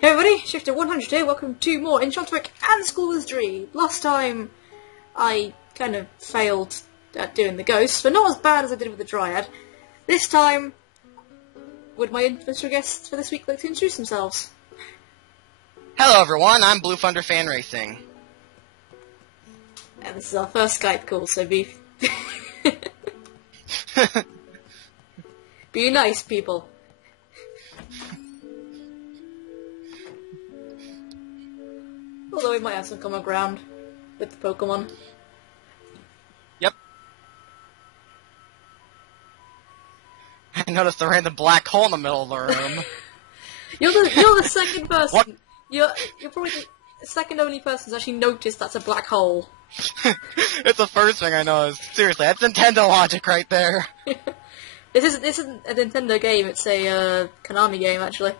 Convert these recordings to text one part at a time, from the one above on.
Hey everybody, Shifter 100 here, welcome to more Enchanted and Wizardry. Last time I kind of failed at doing the ghosts, but not as bad as I did with the Dryad. This time, would my mystery guests for this week like to introduce themselves? Hello everyone, I'm Bluethunderfanracing. And this is our first Skype call, so be be nice, people. Although we might have some common ground with the Pokemon. Yep. I noticed a random black hole in the middle of the room. You're the second person. What? You're probably the second only person who's actually noticed that's a black hole. It's the first thing I noticed. Seriously, that's Nintendo logic right there. This isn't a Nintendo game. It's a Konami game, actually.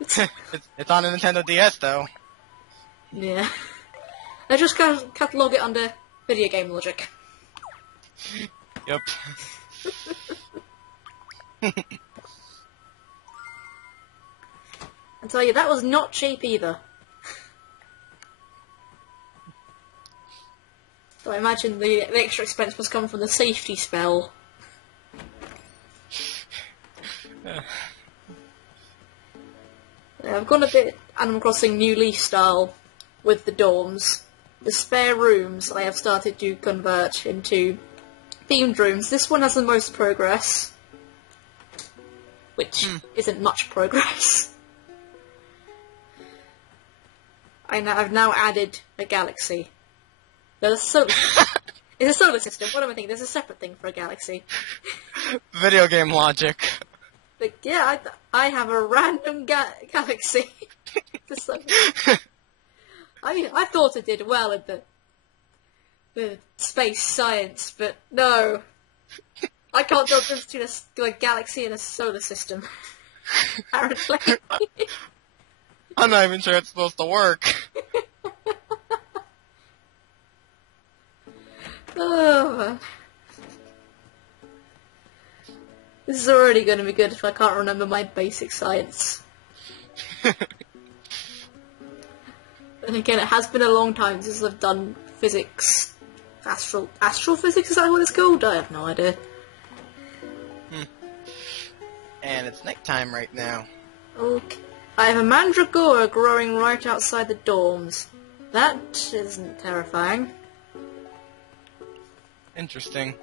It's on a Nintendo DS though. Yeah. I just catalog it under video game logic. Yep. I tell you, that was not cheap either. So I imagine the extra expense must come from the safety spell. I've gone a bit Animal Crossing New Leaf style with the dorms. The spare rooms I have started to convert into themed rooms. This one has the most progress, which isn't much progress. I've now added a galaxy. There's a solar system. It's a solar system. What am I thinking? There's a separate thing for a galaxy. Video game logic. Like, yeah, I have a random galaxy. I thought it did well in the space science, but no. I can't tell the difference between a galaxy and a solar system. Apparently. I'm not even sure it's supposed to work. Oh. This is already going to be good if I can't remember my basic science. And again, it has been a long time since I've done physics. Astrophysics, is that what it's called? I have no idea. And it's nighttime right now. Okay. I have a mandragora growing right outside the dorms. That isn't terrifying. Interesting.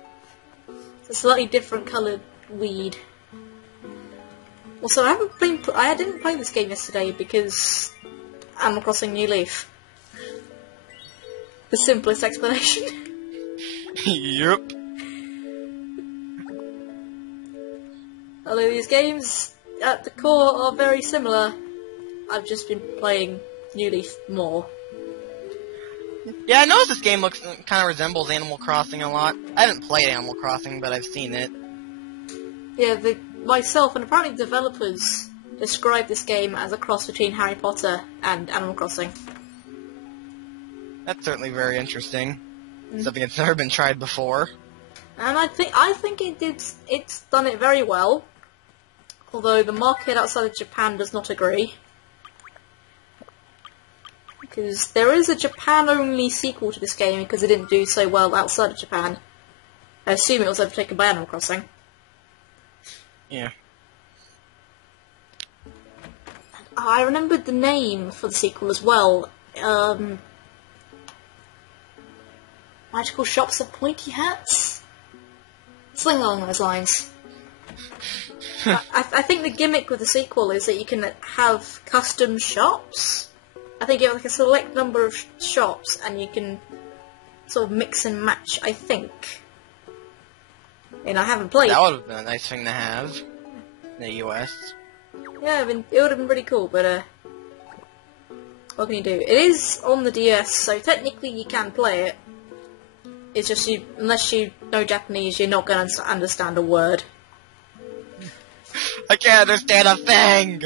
It's a slightly different coloured weed. Also, I didn't play this game yesterday because Animal Crossing New Leaf. The simplest explanation. Yep. Although these games, at the core, are very similar, I've just been playing New Leaf more. Yeah, I noticed this game kind of resembles Animal Crossing a lot. I haven't played Animal Crossing, but I've seen it. Yeah, myself and apparently developers describe this game as a cross between Harry Potter and Animal Crossing. That's certainly very interesting. Something that's never been tried before. And I think it's done it very well. Although the market outside of Japan does not agree. Because there is a Japan-only sequel to this game because it didn't do so well outside of Japan. I assume it was overtaken by Animal Crossing. Yeah. I remembered the name for the sequel as well. Magical Shops of Pointy Hats? Something along those lines. I think the gimmick with the sequel is that you can have custom shops. I think you have like a select number of shops and you can sort of mix and match, I think. And I haven't played. That would have been a nice thing to have in the US. Yeah, it would have been pretty cool, but what can you do? It is on the DS, so technically you can play it. It's just unless you know Japanese, you're not going to understand a word. I can't understand a thing!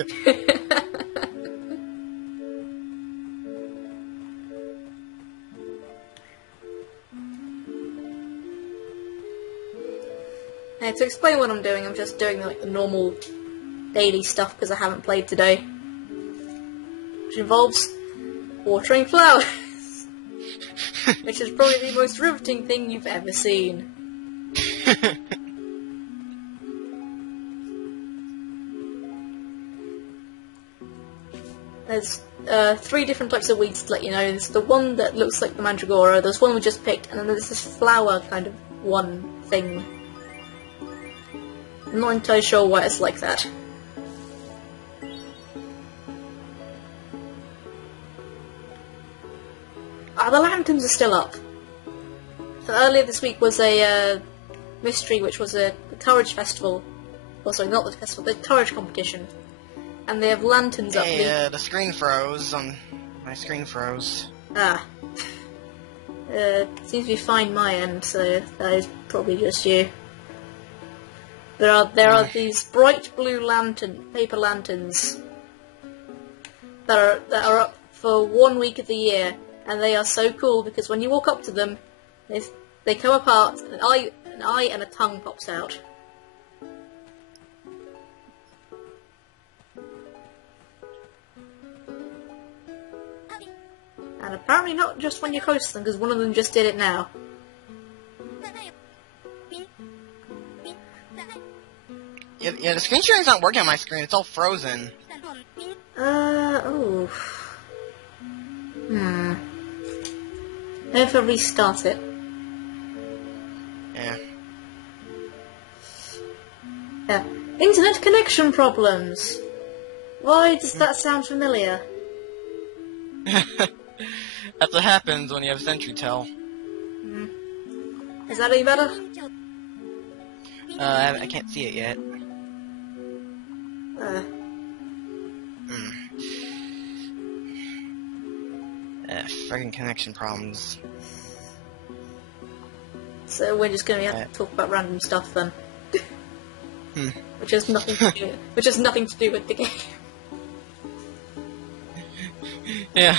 To explain what I'm doing, I'm just doing like the normal daily stuff because I haven't played today. Which involves watering flowers. Which is probably the most riveting thing you've ever seen. There's 3 different types of weeds to let you know. There's the one that looks like the mandragora, there's one we just picked, and then there's this flower kind of one thing. I'm not entirely sure why it's like that. The lanterns are still up. So earlier this week was a mystery, which was a courage festival. Oh, sorry, not the festival, the courage competition. And they have lanterns up. Hey, the screen froze. My screen froze. Seems to be fine my end, so that is probably just you. There are these bright blue paper lanterns that are up for 1 week of the year, and they are so cool because when you walk up to them, they come apart, an eye and a tongue pops out. And apparently not just when you're close to them, because one of them just did it now. Yeah, the screen sharing's not working on my screen. It's all frozen. Oh. Maybe if I restart it. Yeah. Internet connection problems. Why does that sound familiar? That's what happens when you have Sentry Tell. Is that any better? I can't see it yet. Friggin' connection problems. So we're just going to have to talk about random stuff then. Which has nothing to do with the game. Yeah,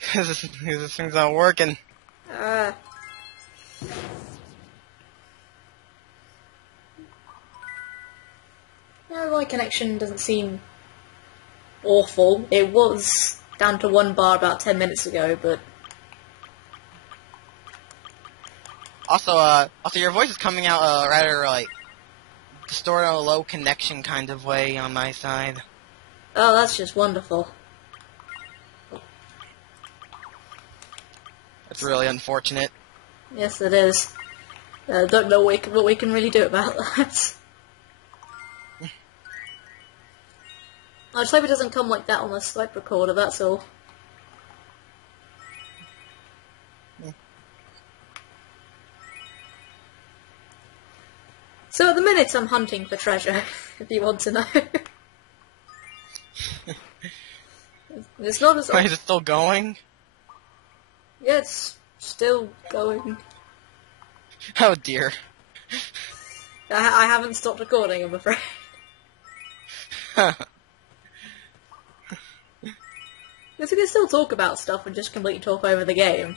because this thing's not working. Yeah, my connection doesn't seem awful. It was down to 1 bar about 10 minutes ago, but... Also, your voice is coming out, rather, like, distorted on a low connection kind of way on my side. Oh, that's just wonderful. It's really unfortunate. Yes, it is. Don't know what we can really do about that. I just hope it doesn't come like that on the Skype recorder, that's all. So at the minute I'm hunting for treasure, if you want to know. It's not as... Wait, is it still going? Yeah, it's still going. Oh dear. I haven't stopped recording, I'm afraid. Because we can still talk about stuff and just completely talk over the game.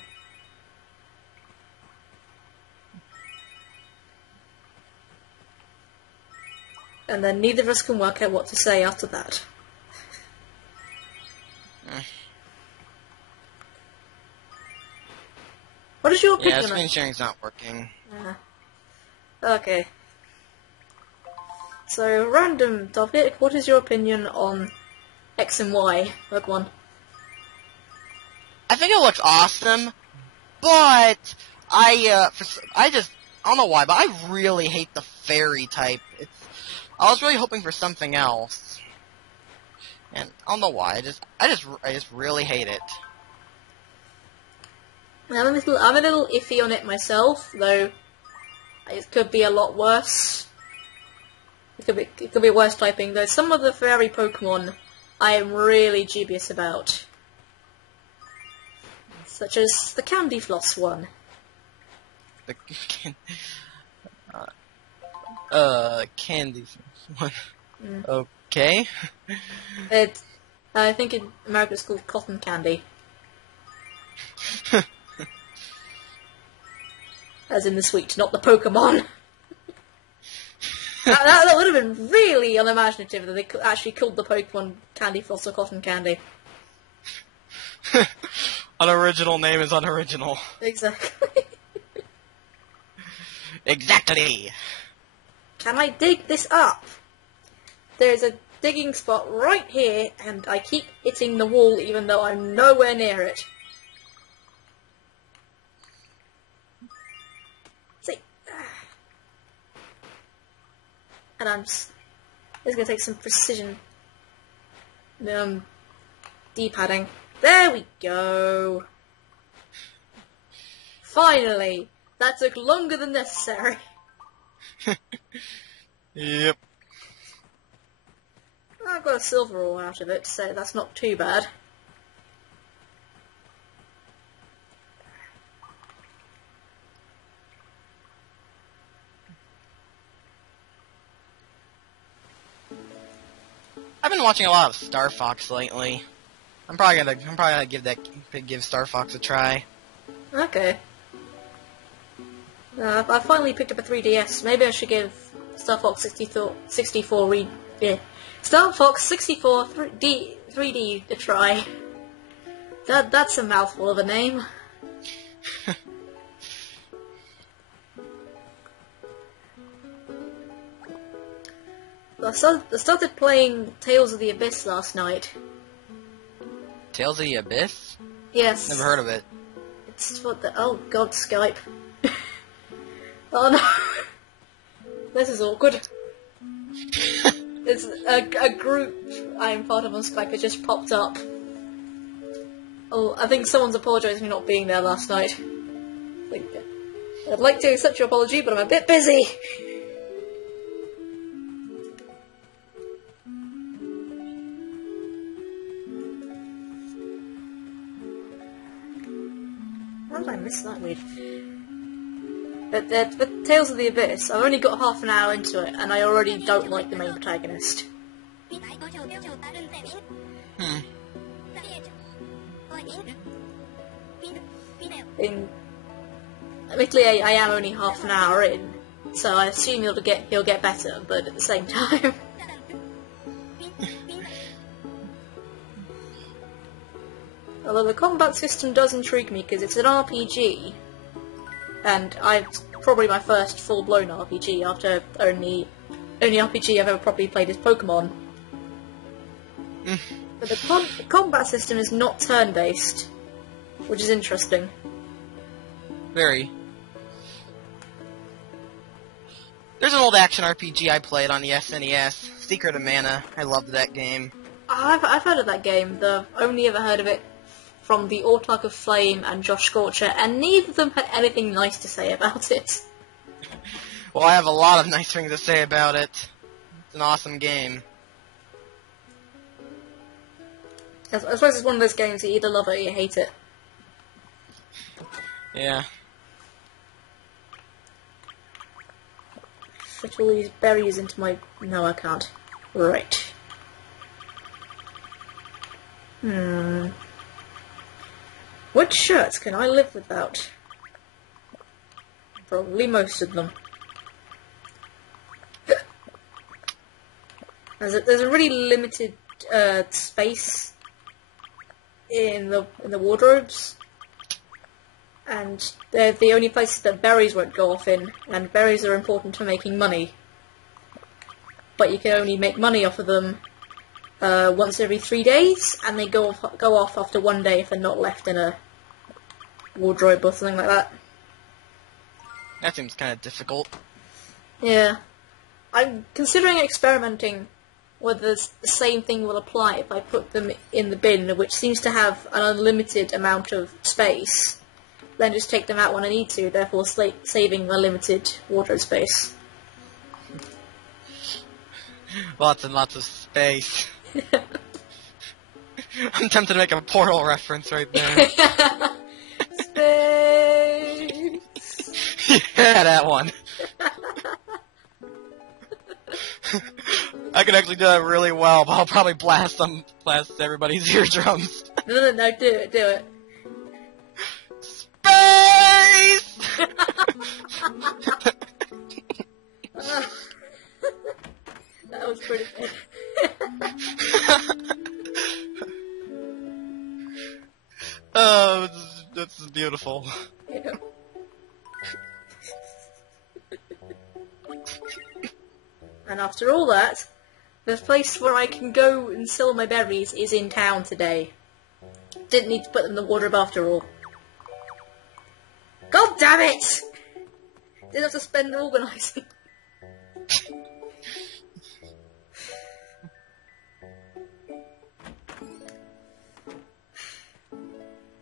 And then neither of us can work out what to say after that. What is your opinion? Yeah, screen sharing's not working. Okay. So, random topic. What is your opinion on X and Y Pokemon? I think it looks awesome, but I don't know why, but I really hate the fairy type. I was really hoping for something else, and I don't know why. I just really hate it. I'm a little iffy on it myself, though. It could be a lot worse. It could be worse typing, though. Some of the fairy Pokemon I am really dubious about, such as the Candy Floss one. Candy Floss one. Okay. I think in America it's called cotton candy. As in the sweet, not the Pokemon. that would have been really unimaginative that they actually called the Pokemon Candy Floss or Cotton Candy. Unoriginal name is unoriginal. Exactly. Exactly. Can I dig this up? There's a digging spot right here, and I keep hitting the wall even though I'm nowhere near it. See? And it's going to take some precision. D-padding. There we go. Finally! That took longer than necessary. Yep. I've got a silver ore out of it, so that's not too bad. I've been watching a lot of Star Fox lately. I'm probably gonna give Star Fox a try. Okay. I finally picked up a 3DS. Maybe I should give Star Fox 64 Star Fox 64 3D a try. That's a mouthful of a name. I started playing Tales of the Abyss last night. Tales of the Abyss? Yes. Never heard of it. It's what the... Oh god, Skype. Oh no. This is awkward. It's a group I'm part of on Skype has just popped up. Oh, I think someone's apologising for not being there last night. I'd like to accept your apology, but I'm a bit busy. How did I miss that read? But Tales of the Abyss, I've only got half an hour into it, and I already don't like the main protagonist. Admittedly, I am only half an hour in, so I assume he'll get better, but at the same time... Although the combat system does intrigue me, because it's an RPG, and it's probably my first full-blown RPG after only RPG I've ever properly played is Pokemon. But the combat system is not turn-based, which is interesting. Very. There's an old action RPG I played on the SNES, Secret of Mana. I loved that game. I've heard of that game, though I've only ever heard of it from the Autarch of Flame and Josh Scorcher, and neither of them had anything nice to say about it. Well, I have a lot of nice things to say about it. It's an awesome game. I suppose it's one of those games you either love it or you hate it. Yeah. Fit all these berries into my... No, I can't. Right. What shirts can I live without? Probably most of them. There's a really limited space in the wardrobes, and they're the only places that berries won't go off in, and berries are important for making money. But you can only make money off of them once every 3 days, and they go off after 1 day if they're not left in a wardrobe or something like that. That seems kind of difficult. Yeah. I'm considering experimenting whether the same thing will apply if I put them in the bin, which seems to have an unlimited amount of space, then just take them out when I need to, therefore saving the limited wardrobe space. Lots and lots of space. I'm tempted to make a Portal reference right there. Space! Yeah, that one. I could actually do that really well, but I'll probably blast everybody's eardrums. No, do it. Space! That was pretty good. Oh, that's beautiful. Yeah. And after all that, the place where I can go and sell my berries is in town today. Didn't need to put them in the wardrobe after all. God damn it! Didn't have to spend organising.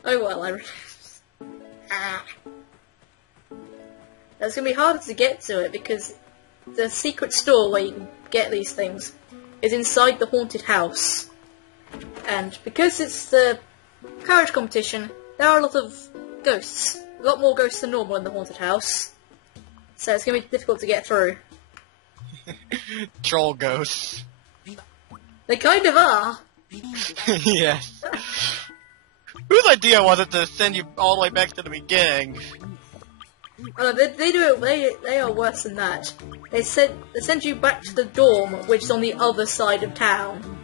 Oh well, It's going to be harder to get to it because the secret store where you can get these things is inside the haunted house. And because it's the carriage competition, there are a lot of ghosts. A lot more ghosts than normal in the haunted house. So it's going to be difficult to get through. Troll ghosts. They kind of are. Yes. Whose idea was it to send you all the way back to the beginning? Oh, no, they do it. They are worse than that. They send you back to the dorm, which is on the other side of town.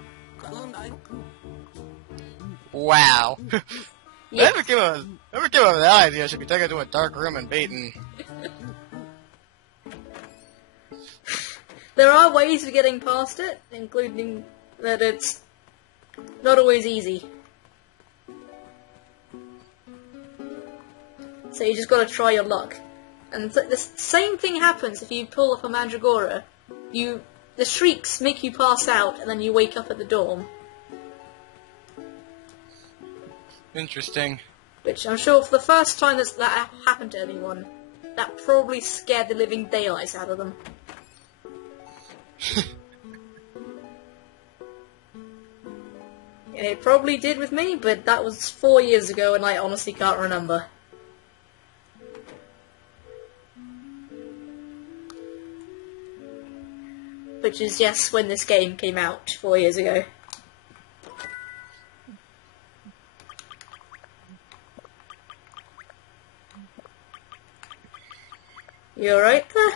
Wow. Yes. Never give up that idea. Should be taken to a dark room and beaten. There are ways of getting past it, including that it's not always easy. So you just gotta try your luck. And the same thing happens if you pull up a Mandragora. The shrieks make you pass out, and then you wake up at the dorm. Interesting. Which I'm sure for the first time that happened to anyone, that probably scared the living daylights out of them. It probably did with me, but that was 4 years ago and I honestly can't remember. Which is, yes, when this game came out 4 years ago. You alright there?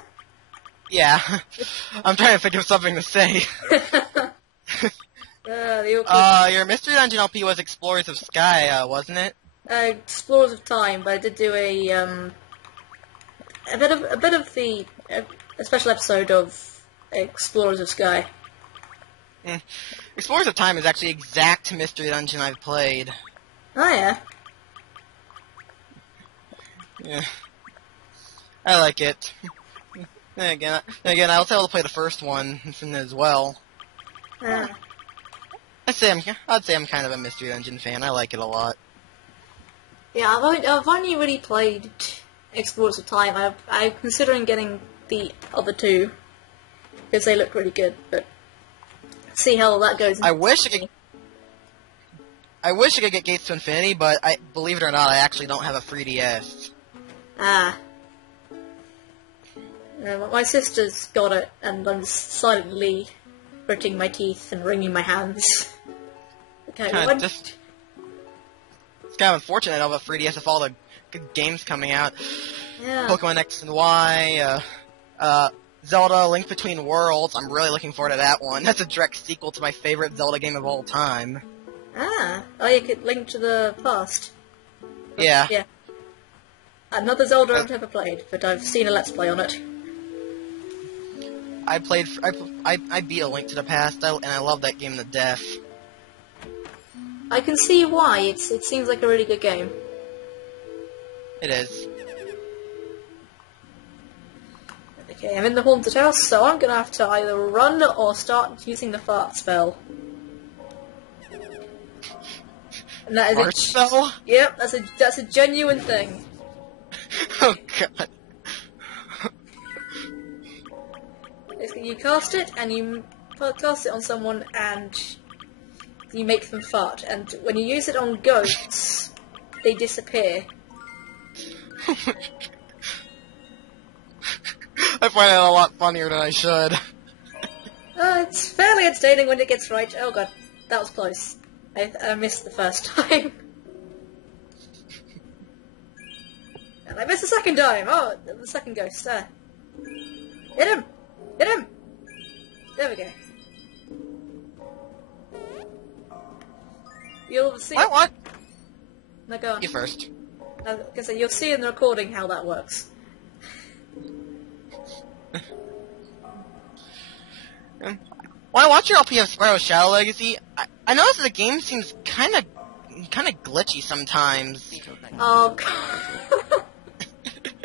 Yeah. I'm trying to think of something to say. Your Mystery Dungeon LP was Explorers of Sky, wasn't it? Explorers of Time, but I did do a bit of a special episode of Explorers of Sky. Explorers of Time is actually the exact Mystery Dungeon I've played. Oh yeah. Yeah. I like it. Then again, I also able to play the first one as well. I'd say I'm kind of a Mystery Dungeon fan. I like it a lot. Yeah, I've only really played Explorers of Time. I'm considering getting the other two because they look really good, but see how that goes. I wish I could get Gates to Infinity, but believe it or not, I actually don't have a 3DS. My sister's got it, and I'm silently gritting my teeth and wringing my hands. Okay, it's kind of unfortunate I don't have a 3DS with all the good games coming out. Yeah. Pokemon X and Y, Zelda Link Between Worlds. I'm really looking forward to that one. That's a direct sequel to my favorite Zelda game of all time. You could Link to the Past. Yeah. Yeah. Another Zelda I've never played, but I've seen a Let's Play on it. I beat A Link to the Past, and I love that game to death. I can see why. It seems like a really good game. It is. Okay, I'm in the haunted house, so I'm gonna have to either run or start using the fart spell. And that is Fart spell? Yep, that's a genuine thing. Oh god. You cast it, and you cast it on someone, and you make them fart. And when you use it on ghosts, they disappear. I find it a lot funnier than I should. It's fairly entertaining when it gets right. Oh god, that was close. I missed the first time. And I missed the second time. Oh, the second ghost. Hit him! Hit him! There we go. You'll see. What? No, go on. You first. Because you'll see in the recording how that works. When I watch your LP of Spyro Shadow Legacy, I notice that the game seems kind of glitchy sometimes. Oh, God.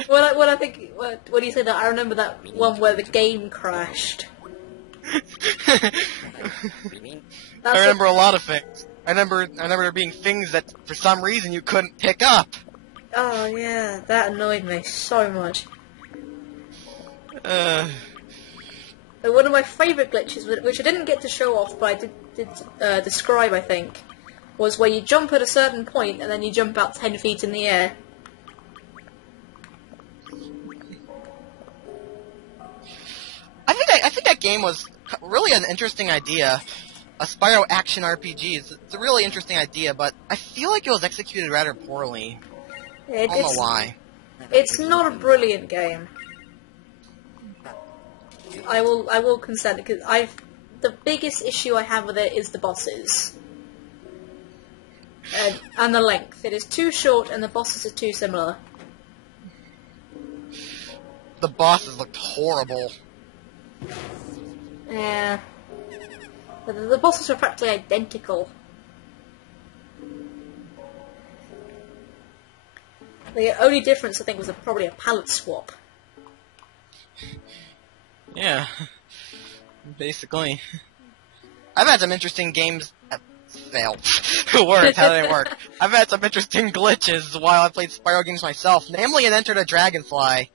What do you say that? I remember that one where the game crashed. I remember a lot of things. I remember there being things that for some reason you couldn't pick up. Oh yeah, that annoyed me so much. But one of my favourite glitches, which I didn't get to show off, but I did describe, I think, was where you jump at a certain point and then you jump out 10 feet in the air. I think that game was really an interesting idea. A Spyro action RPG. It's a really interesting idea, but I feel like it was executed rather poorly. I don't know why. It's not a brilliant game. I will consent, because the biggest issue I have with it is the bosses. And the length. It is too short and the bosses are too similar. The bosses looked horrible. Yeah. The bosses are practically identical. The only difference, I think, was probably a palette swap. Yeah. Basically. I've had some interesting games that failed. Words, how did it work? I've had some interesting glitches while I played Spyro games myself, namely an Enter the Dragonfly.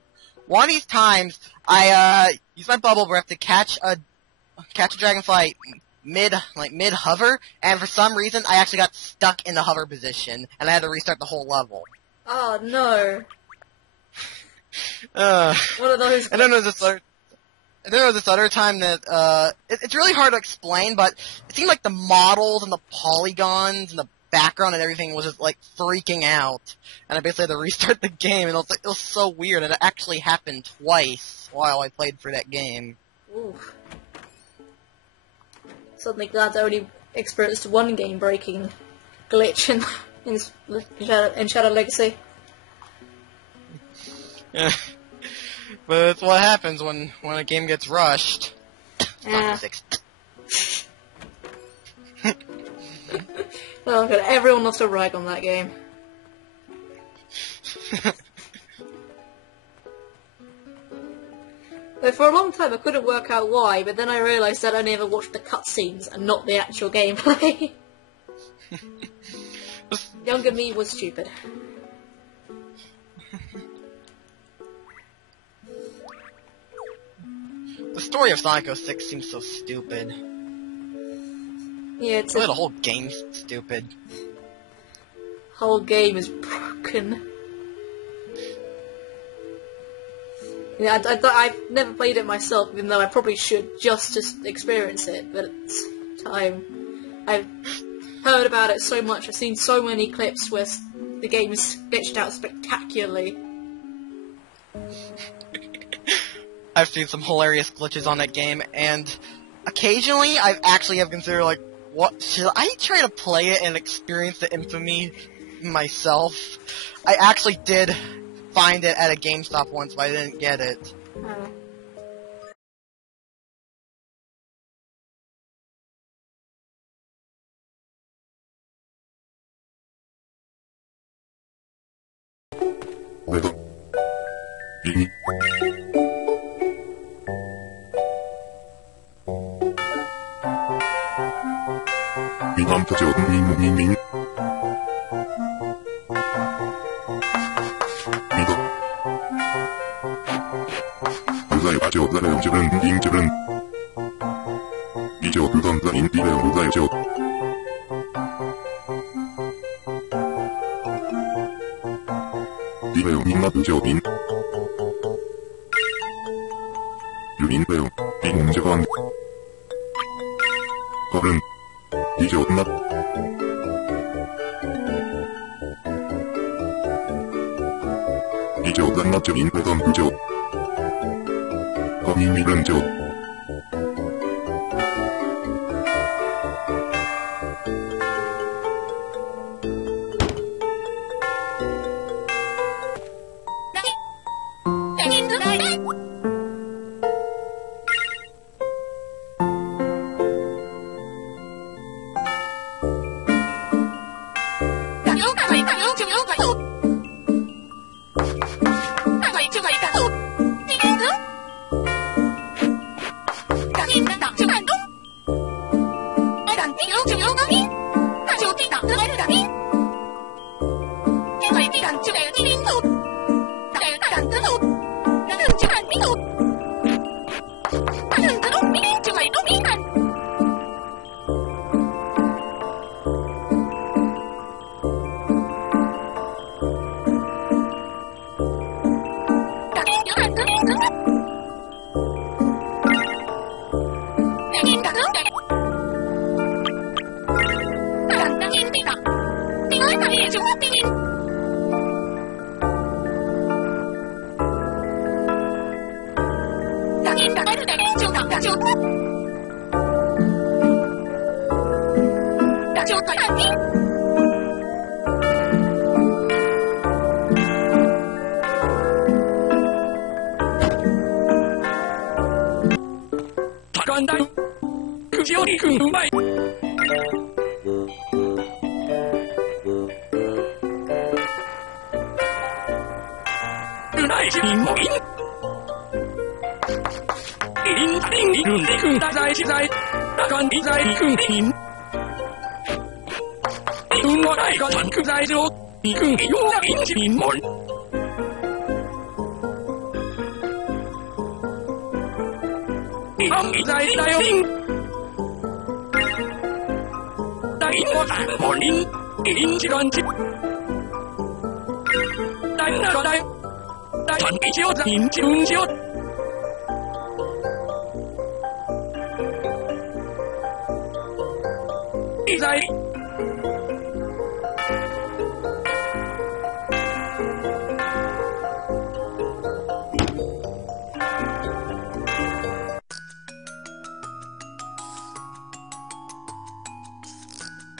One of these times, I used my bubble breath to catch a dragonfly mid hover, and for some reason I actually got stuck in the hover position, and I had to restart the whole level. Oh no! One of those. And then there was this other time that it's really hard to explain, but it seemed like the models and the polygons and the background and everything was just like freaking out, and I basically had to restart the game, and it was so weird, and it actually happened twice while I played for that game. Oof. Suddenly glad I only experienced one game-breaking glitch in Shadow Legacy. Yeah. But it's what happens when a game gets rushed. Yeah. Oh god, everyone loves to rag on that game. But for a long time I couldn't work out why, but then I realised I'd only ever watched the cutscenes and not the actual gameplay. Younger me was stupid. The story of Sonic 06 seems so stupid. Yeah, it's really, the whole game's stupid. Whole game is broken. Yeah, I've never played it myself, even though I probably should just to experience it. But it's time. I've heard about it so much. I've seen so many clips where the game is glitched out spectacularly. I've seen some hilarious glitches on that game, and occasionally I actually have considered, like, what, should I try to play it and experience the infamy myself? I actually did find it at a GameStop once, but I didn't get it. Oh.